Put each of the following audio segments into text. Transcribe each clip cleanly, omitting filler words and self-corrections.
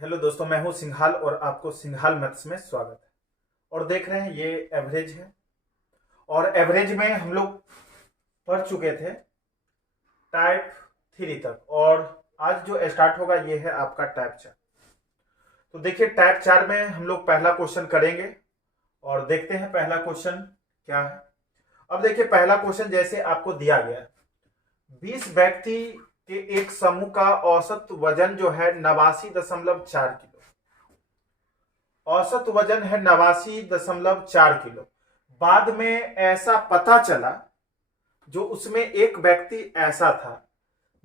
Hello दोस्तों, मैं हूं सिंघाल और आपको सिंघाल मैथ्स में स्वागत है। और देख रहे हैं ये एवरेज है। और एवरेज में हम लोग पढ़ चुके थे टाइप 3 तक, और आज जो स्टार्ट होगा ये है आपका टाइप 4। तो देखिए, टाइप 4 में हम लोग पहला क्वेश्चन करेंगे और देखते हैं पहला क्वेश्चन क्या है। अब देखिए, पहला क्वेश्चन जैसे आपको दिया गया है, 20 व्यक्ति के एक समूह का औसत वजन जो है 89.4 किलो। औसत वजन है 89.4 किलो। बाद में ऐसा पता चला जो उसमें एक व्यक्ति ऐसा था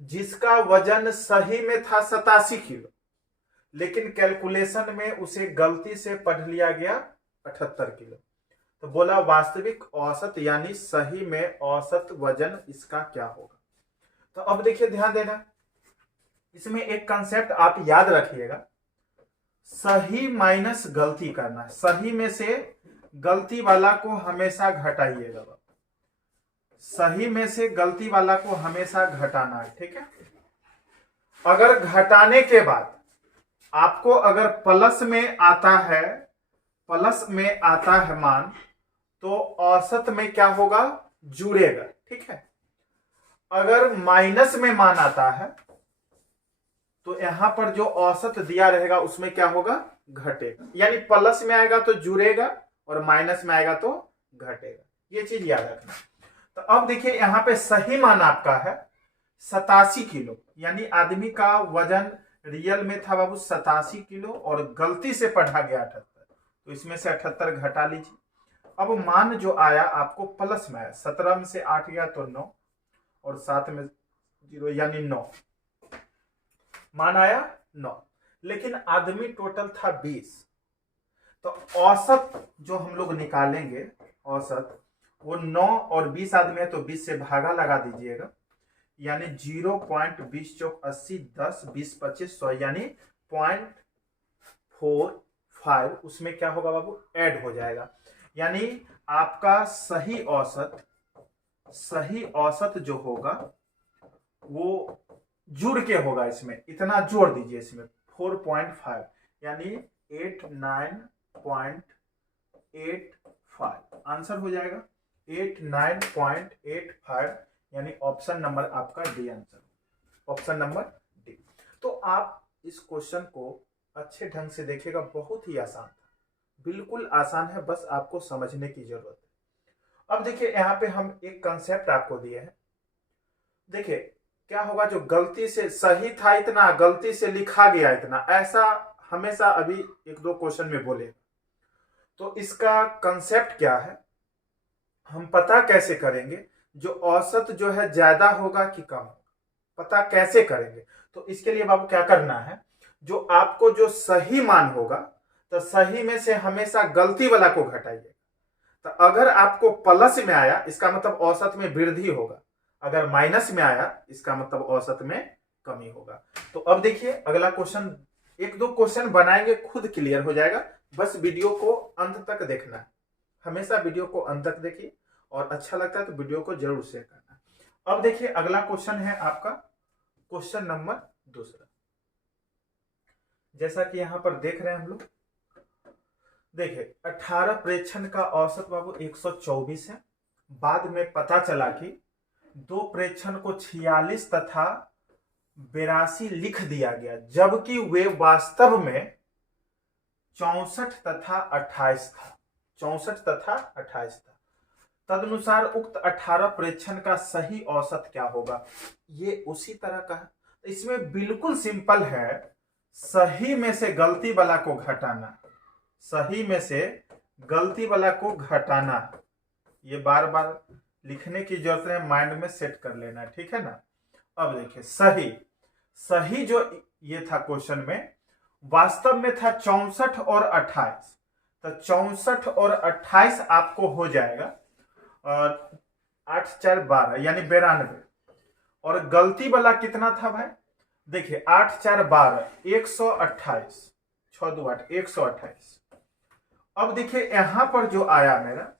जिसका वजन सही में था 87 किलो, लेकिन कैलकुलेशन में उसे गलती से पढ़ लिया गया 78 किलो। तो बोला वास्तविक औसत यानी सही में औसत वजन इसका क्या होगा। तो अब देखिए, ध्यान देना, इसमें एक कंसेप्ट आप याद रखिएगा, सही माइनस गलती करना। सही में से गलती वाला को हमेशा घटाइएगा। सही में से गलती वाला को हमेशा घटाना है, ठीक है। अगर घटाने के बाद आपको अगर प्लस में आता है, प्लस में आता है मान, तो औसत में क्या होगा, जुड़ेगा, ठीक है। अगर माइनस में मान आता है तो यहां पर जो औसत दिया रहेगा उसमें क्या होगा, घटेगा। यानी प्लस में आएगा तो जुड़ेगा और माइनस में आएगा तो घटेगा। ये चीज याद रखना। तो अब देखिए, यहां पे सही मान आपका है 87 किलो, यानी आदमी का वजन रियल में था बाबू 87 किलो और गलती से पढ़ा गया 78। तो इसमें से 78 घटा लीजिए। अब मान जो आया आपको प्लस में आया, 17 में से 8 गया तो 9 और 7 में 0 यानी 9 मान आया 9। लेकिन आदमी टोटल था 20। तो औसत जो हम लोग निकालेंगे, औसत वो 9 और 20 आदमी है तो 20 से भागा लगा दीजिएगा, यानी 0.20 चौक 80, 10 20 25 100 यानी 0.45 उसमें क्या होगा बाबू, ऐड हो जाएगा। यानी आपका सही औसत जो होगा वो जुड़ के होगा। इसमें इतना जोड़ दीजिए, इसमें 4.5 यानी 89.85 आंसर हो जाएगा। 89.85 यानी ऑप्शन नंबर आपका D answer, option number D. तो आप इस क्वेश्चन को अच्छे ढंग से देखिएगा, बहुत ही आसान था, बिल्कुल आसान है, बस आपको समझने की जरूरत है। अब देखिए, यहां पे हम एक कंसेप्ट आपको दिए हैं। देखिए क्या होगा, जो गलती से सही था इतना, गलती से लिखा गया इतना, ऐसा हमेशा अभी एक दो क्वेश्चन में बोले। तो इसका कंसेप्ट क्या है, हम पता कैसे करेंगे जो औसत जो है ज्यादा होगा कि कम होगा, पता कैसे करेंगे। तो इसके लिए बाबू क्या करना है, जो आपको जो सही मान होगा तो सही में से हमेशा गलती वाला को घटाइए। तो अगर आपको प्लस में आया इसका मतलब औसत में वृद्धि होगा, अगर माइनस में आया इसका मतलब औसत में कमी होगा। तो अब देखिए अगला क्वेश्चन, एक दो क्वेश्चन बनाएंगे, खुद क्लियर हो जाएगा। बस वीडियो को अंत तक देखना है, हमेशा वीडियो को अंत तक देखिए, और अच्छा लगता है तो वीडियो को जरूर शेयर करना। अब देखिए अगला क्वेश्चन है आपका क्वेश्चन नंबर दूसरा। जैसा कि यहां पर देख रहे हैं हम लोग, देखिए 18 प्रेक्षण का औसत बाबू 124 है। बाद में पता चला कि दो प्रेक्षण को 46 तथा 82 लिख दिया गया, जबकि वे वास्तव में 64 तथा 28 था। 64 तथा 28 था। तदनुसार उक्त 18 प्रेक्षण का सही औसत क्या होगा। ये उसी तरह का है। इसमें बिल्कुल सिंपल है, सही में से गलती वाला को घटाना, सही में से गलती वाला को घटाना। ये बार बार लिखने की जरूरत है, माइंड में सेट कर लेना, ठीक है ना। अब देखिए सही जो ये था क्वेश्चन में, वास्तव में था 64 और 28। तो 64 और 28 आपको हो जाएगा और 8 4 12 यानी 92। और गलती वाला कितना था भाई, देखिए 8 4 12 128, 6 2 8 128। अब देखिए यहां पर जो आया मेरा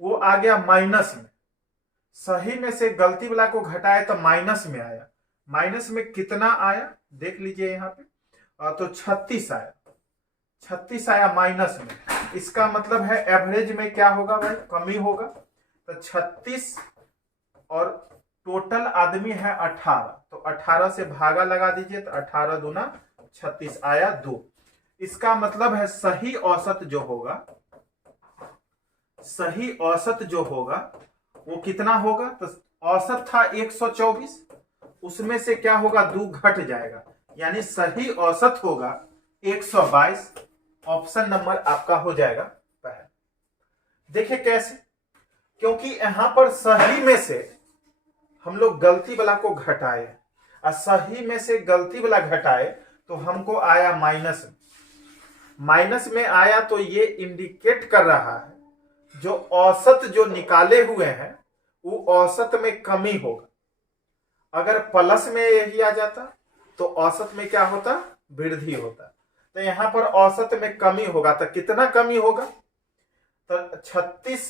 वो आ गया माइनस में। सही में से गलती वाला को घटाया तो माइनस में आया। माइनस में कितना आया देख लीजिए यहाँ पे, तो 36 आया, 36 आया माइनस में। इसका मतलब है एवरेज में क्या होगा भाई, कमी होगा। तो 36 और टोटल आदमी है 18, तो 18 से भागा लगा दीजिए, तो 18 दूना 36 आया 2। इसका मतलब है सही औसत जो होगा, सही औसत जो होगा वो कितना होगा, तो औसत था 124, उसमें से क्या होगा 2 घट जाएगा, यानी सही औसत होगा 122। ऑप्शन नंबर आपका हो जाएगा पहला। देखिए कैसे, क्योंकि यहां पर सही में से हम लोग गलती वाला को घटाए, और सही में से गलती वाला घटाए तो हमको आया माइनस में। माइनस में आया तो ये इंडिकेट कर रहा है जो औसत जो निकाले हुए हैं वो औसत में कमी होगा। अगर प्लस में यही आ जाता तो औसत में क्या होता, वृद्धि होता। तो यहां पर औसत में कमी होगा, तो कितना कमी होगा, तो 36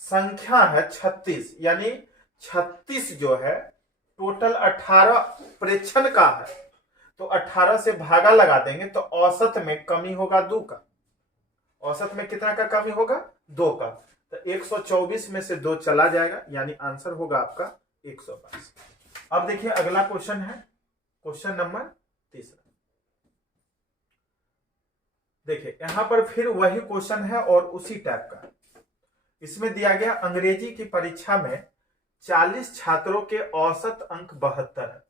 संख्या है 36, यानी 36 जो है टोटल 18 प्रेक्षण का है, तो 18 से भागा लगा देंगे तो औसत में कमी होगा 2 का। औसत में कितना का कमी होगा, 2 का। तो 124 में से 2 चला जाएगा, यानी आंसर होगा आपका 122। अब देखिए अगला क्वेश्चन है, क्वेश्चन नंबर 3। देखिए यहां पर फिर वही क्वेश्चन है और उसी टाइप का। इसमें दिया गया अंग्रेजी की परीक्षा में 40 छात्रों के औसत अंक 72 है।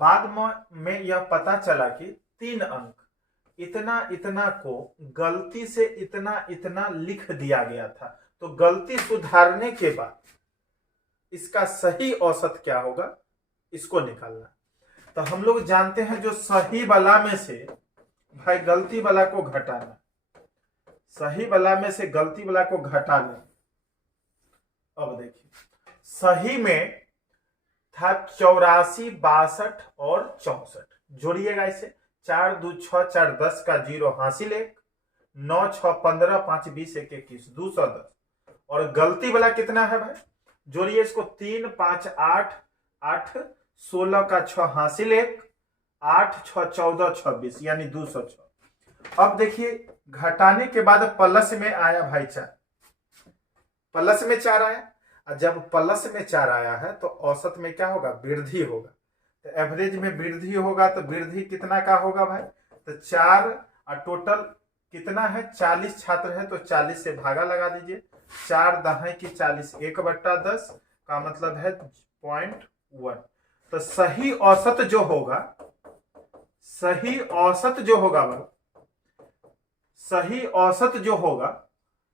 बाद में यह पता चला कि 3 अंक इतना इतना को गलती से इतना इतना लिख दिया गया था। तो गलती सुधारने के बाद इसका सही औसत क्या होगा, इसको निकालना। तो हम लोग जानते हैं जो सही वाला में से भाई गलती वाला को घटाना, सही वाला में से गलती वाला को घटा लें। अब देखिए सही में था 84, 62 और 64, जोड़िएगा इसे। 4 2 6 4 10 का 0 हासिल 1, 9 6 15 5 20 1 21 210। और गलती वाला कितना है भाई, जोड़िए इसको। 3 5 8 8 16 का 6 हासिल 1, 8 6 14 26, यानी 206। अब देखिए घटाने के बाद प्लस में आया भाई 4, प्लस में 4 आया, और जब प्लस में 4 आया है तो औसत में क्या होगा, वृद्धि होगा। तो एवरेज में वृद्धि होगा, तो वृद्धि कितना का होगा भाई, तो 4, और टोटल कितना है 40 छात्र है, तो 40 से भागा लगा दीजिए। 4 दहाई की 40, 1/10 का मतलब है 0.1। तो सही औसत जो होगा, सही औसत जो होगा भाई, सही औसत जो होगा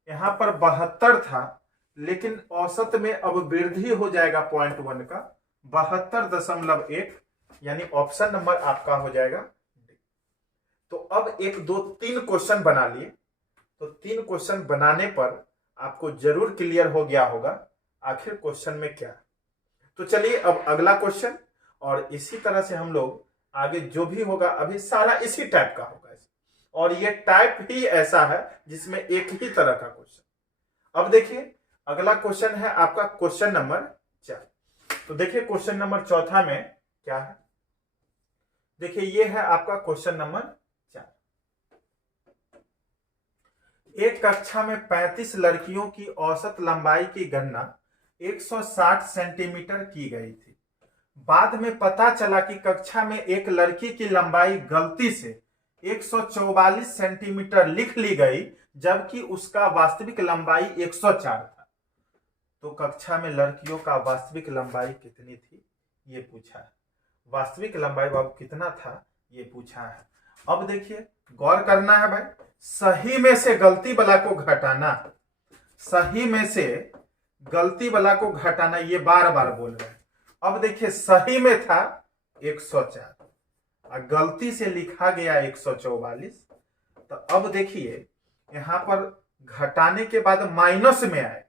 यहां पर 72 था, लेकिन औसत में अब वृद्धि हो जाएगा 0.1 का, 72.1, यानी ऑप्शन नंबर आपका हो जाएगा डी। तो अब 1 2 3 क्वेश्चन बना लिए, तो 3 क्वेश्चन बनाने पर आपको जरूर क्लियर हो गया होगा आखिर क्वेश्चन में क्या। तो चलिए अब अगला क्वेश्चन, और इसी तरह से हम लोग आगे जो भी होगा अभी सारा इसी टाइप का होगा, और ये टाइप ही ऐसा है जिसमें एक ही तरह का क्वेश्चन। अब देखिए अगला क्वेश्चन है आपका क्वेश्चन नंबर 4। तो देखिए क्वेश्चन नंबर 4 में क्या है, देखिए ये है आपका क्वेश्चन नंबर 4। एक कक्षा में 35 लड़कियों की औसत लंबाई की गणना 160 सेंटीमीटर की गई थी। बाद में पता चला कि कक्षा में एक लड़की की लंबाई गलती से 144 सेंटीमीटर लिख ली गई, जबकि उसका वास्तविक लंबाई 104 था। तो कक्षा में लड़कियों का वास्तविक लंबाई कितनी थी ये पूछा है। वास्तविक लंबाई बाबू कितना था ये पूछा है। अब देखिए गौर करना है भाई, सही में से गलती वाला को घटाना, सही में से गलती वाला को घटाना, ये बार बार बोल रहे हैं। अब देखिए सही में था 104 और गलती से लिखा गया 144। तो अब देखिए यहां पर घटाने के बाद माइनस में आए,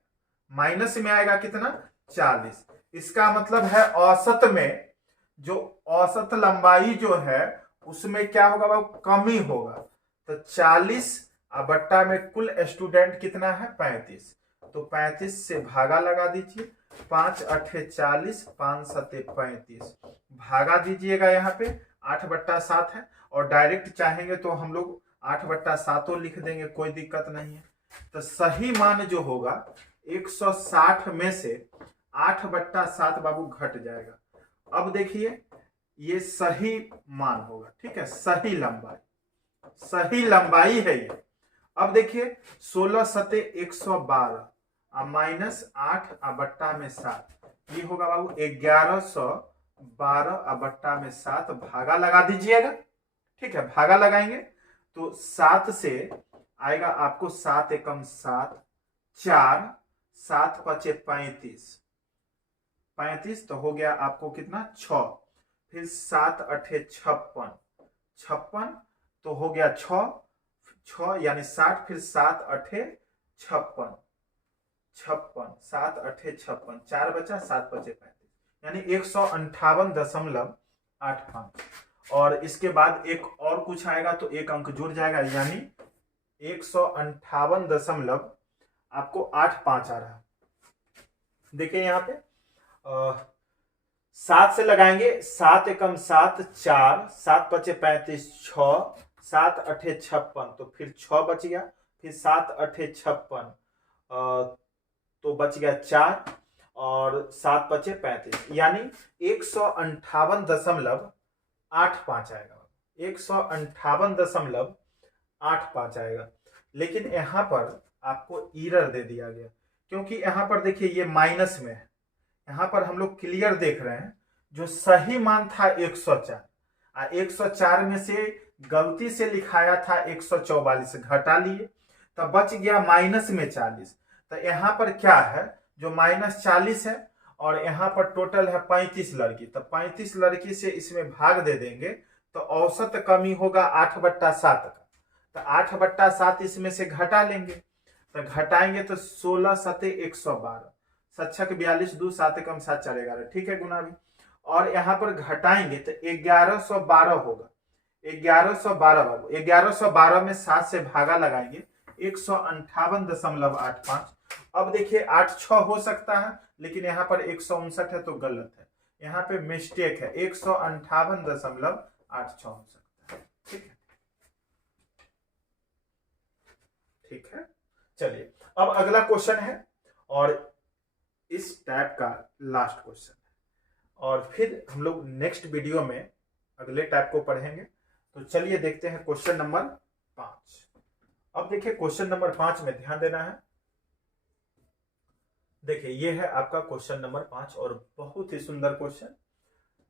माइनस में आएगा कितना 40। इसका मतलब है औसत में जो औसत लंबाई जो है उसमें क्या होगा वो कमी होगा। तो 40 बट्टा में कुल स्टूडेंट कितना है 35, तो 35 से भागा लगा दीजिए। 5 8 40, 5 7 35 भागा दीजिएगा यहाँ पे 8/7 है, और डायरेक्ट चाहेंगे तो हम लोग 8/7 लिख देंगे, कोई दिक्कत नहीं है। तो सही मान जो होगा 160 में से 8/7 बाबू घट जाएगा। अब देखिए ये सही मान होगा, ठीक है, सही लंबाई है ये। अब देखिए 16 सते 112 माइनस 8/7, ये होगा बाबू 1112/7, भागा लगा दीजिएगा, ठीक है, भागा लगाएंगे तो 7 से आएगा आपको 7 एकम 7, 4, 7 पचे 35, तो हो गया आपको कितना 6, फिर 7 अठे 56, तो हो गया 6 यानी 60, फिर 7 अठे 56, 7 अठे 56, 4 बचा, 7 पचे 35, यानी 158.85। और इसके बाद एक और कुछ आएगा तो एक अंक जुड़ जाएगा, यानी 158 आपको 85 आ रहा है। देखिए यहाँ पे 7 से लगाएंगे, 7 एकम 7, 4, 7 पचे 35, 6, 7 अठे 56, तो फिर 6 बच गया, फिर 7 अठे 56, तो बच गया 4, और 7 पचे 35, यानी 158.85 आएगा, 158.85 आएगा। लेकिन यहाँ पर आपको एरर दे दिया गया, क्योंकि यहाँ पर देखिए ये माइनस में है। यहाँ पर हम लोग क्लियर देख रहे हैं, जो सही मान था 104, 104 में से गलती से लिखाया था 144, घटा लिए, तब बच गया माइनस में 40। तो यहाँ पर क्या है, जो -40 है, और यहाँ पर टोटल है 35 लड़की, तो 35 लड़की से इसमें भाग दे देंगे तो औसत कमी होगा 8/7 का, तो 8/7 इसमें से घटा लेंगे, तो घटाएंगे तो 16 सते 112, 7 42, 2 7 एकम 7 4 11, ठीक है, गुना भी। और यहाँ पर घटाएंगे तो 1112 होगा, 1112 बाबू, 1112 में 7 से भागा लगाएंगे 158.85। अब देखिए 86 हो सकता है, लेकिन यहाँ पर 159 है तो गलत है, यहाँ पे मिस्टेक है, 158.86 हो सकता है, ठीक है, ठीक है। चलिए अब अगला क्वेश्चन है, और इस टाइप का लास्ट क्वेश्चन है, और फिर हम लोग नेक्स्ट वीडियो में अगले टाइप को पढ़ेंगे। तो चलिए देखते हैं क्वेश्चन नंबर 5। अब देखिए क्वेश्चन नंबर 5 में ध्यान देना है। देखिए ये है आपका क्वेश्चन नंबर 5, और बहुत ही सुंदर क्वेश्चन।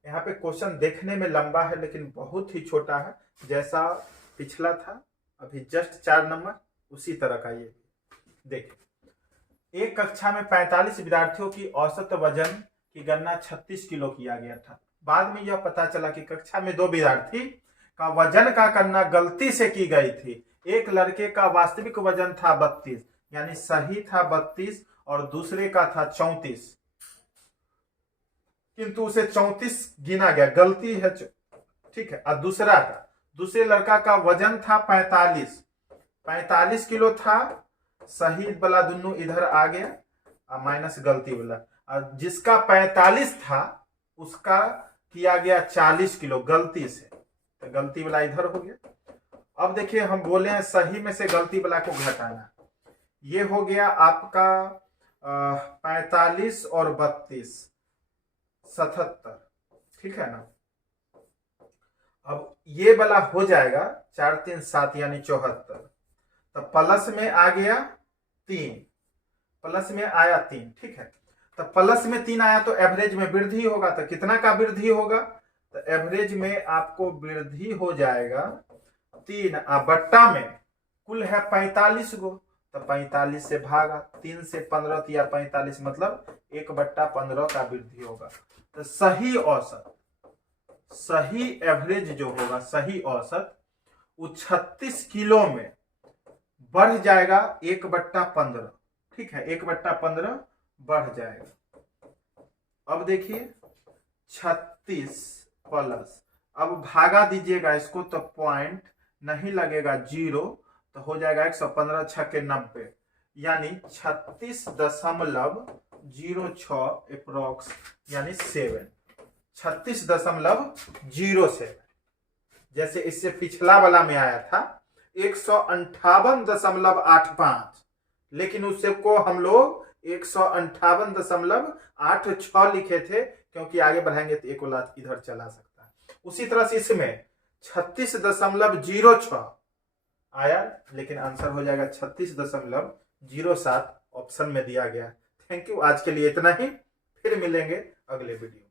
यहाँ पे क्वेश्चन देखने में लंबा है लेकिन बहुत ही छोटा है, जैसा पिछला था अभी जस्ट 4 नंबर, उसी तरह का ये। देखिए एक कक्षा में 45 विद्यार्थियों की औसत वजन की गणना 36 किलो किया गया था। बाद में यह पता चला कि कक्षा में 2 विद्यार्थी का वजन का गणना गलती से की गई थी। एक लड़के का वास्तविक वजन था 32, यानी सही था 32, और दूसरे का था 34, किंतु उसे 34 गिना गया, गलती है, ठीक है। और दूसरे लड़का का वजन था 45 किलो था, सही वाला दोनों इधर आ गया, माइनस गलती वाला, और जिसका 45 था उसका किया गया 40 किलो गलती से, तो गलती वाला इधर हो गया। अब देखिए हम बोले हैं सही में से गलती वाला को घटाना, ये हो गया आपका 45 और 32 77, ठीक है ना। अब ये वाला हो जाएगा 4 3 7 यानी 74, तो प्लस में आ गया 3, प्लस में आया 3, ठीक है। तो प्लस में 3 आया तो एवरेज में वृद्धि होगा, तो कितना का वृद्धि होगा, तो एवरेज में आपको वृद्धि हो जाएगा 3, बट्टा में कुल है 45 गो, तो 45 से भागा, 3 से 15 दिया 45, मतलब 1/15 का वृद्धि होगा। तो सही औसत, सही एवरेज जो होगा, सही औसत वो 36 किलो में बढ़ जाएगा 1/15, ठीक है, 1/15 बढ़ जाएगा। अब देखिए 36 प्लस, अब भागा दीजिएगा इसको तो पॉइंट नहीं लगेगा, 0, तो हो जाएगा 115 6 90, यानी 36.06 अप्रोक्स, यानी 7, 36.07, जैसे इससे पिछला वाला में आया था 158.85, लेकिन उससे को हम लोग 158.86 लिखे थे, क्योंकि आगे बढ़ाएंगे तो एक वाला इधर चला सकता है। उसी तरह से इसमें 36.06 आया, लेकिन आंसर हो जाएगा 36.07, ऑप्शन में दिया गया। थैंक यू, आज के लिए इतना ही, फिर मिलेंगे अगले वीडियो।